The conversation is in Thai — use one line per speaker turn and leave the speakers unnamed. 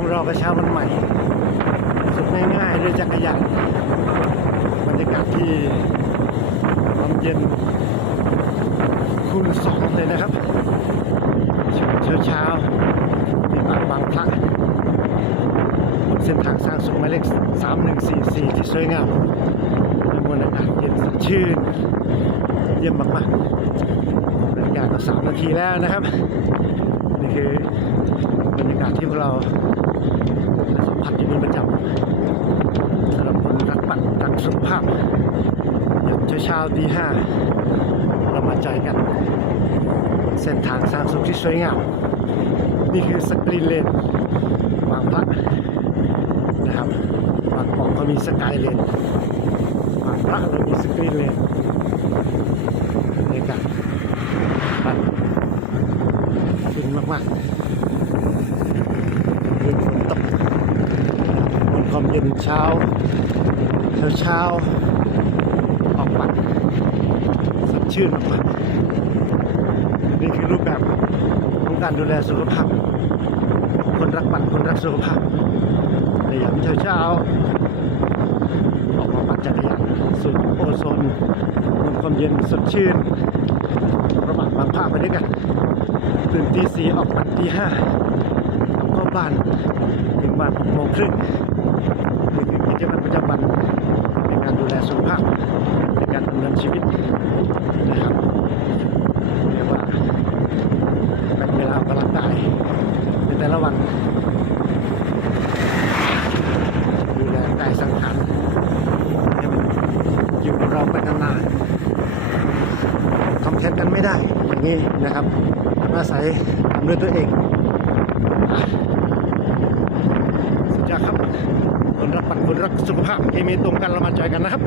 ของรากระเช้าวันใหม่สุดง่ายๆด้วยจักรยานบรรยากาศที่ความเย็นคูณสองเลยนะครับ เช้าเช้าๆที่ปากบางพระเส้นทางสร้างสุขหมายเลข3144 ที่สวยงามและมวลอากาศเย็นสดชื่น เยี่ยมมากๆบรรยากาศก็สามนาทีแล้วนะครับ นี่คือบรรยากาศที่พวกเราได้สัมผัสอยู่เป็นประจำสำหรับคนรักปั่นรักสุขภาพอย่าง เช้าๆตีห้าเรามาใจกัน เส้นทางสร้างสุขที่สวยงาม นี่คือสกรีนเลนบางพระนะครับบางกอกเขามีสกายเลนบางพระเรามีสกรีนเลนบรรยากาศปั่นฟินมากๆคืนฝนตกบนความเย็นเช้า เช้าๆออกปั่นสดชื่นมากนี่คือรูปแบบของการดูแลสุขภาพ คนรักปั่นคนรักสุขภาพในยามเช้าๆออกมาปั่นจักรยานสูดโอโซนบนความเย็นสดชื่นระหว่างบางภาพไปด้วยกันตื่นตีสี่ออกปั่นตีห้ากลับเข้าบ้านถึงบ้านหกโมงครึ่งนี่คือกิจวัตรประจำวันในการ ดูแลสุขภาพในการดำเนินชีวิตนะครับเรียกว่าเป็นเวลาออกกำลังกายในแต่ละวันดูแลกายสังขารให้มันอยู่กับเราไปนานๆทำแทนกันไม่ได้อย่างนี้นะครับอาศัยทำด้วยตัวเองอะสุดยอดครับ คนรักปัน คนรักสุขภาพเคมีตรงกันเรามาจอยกันนะครับ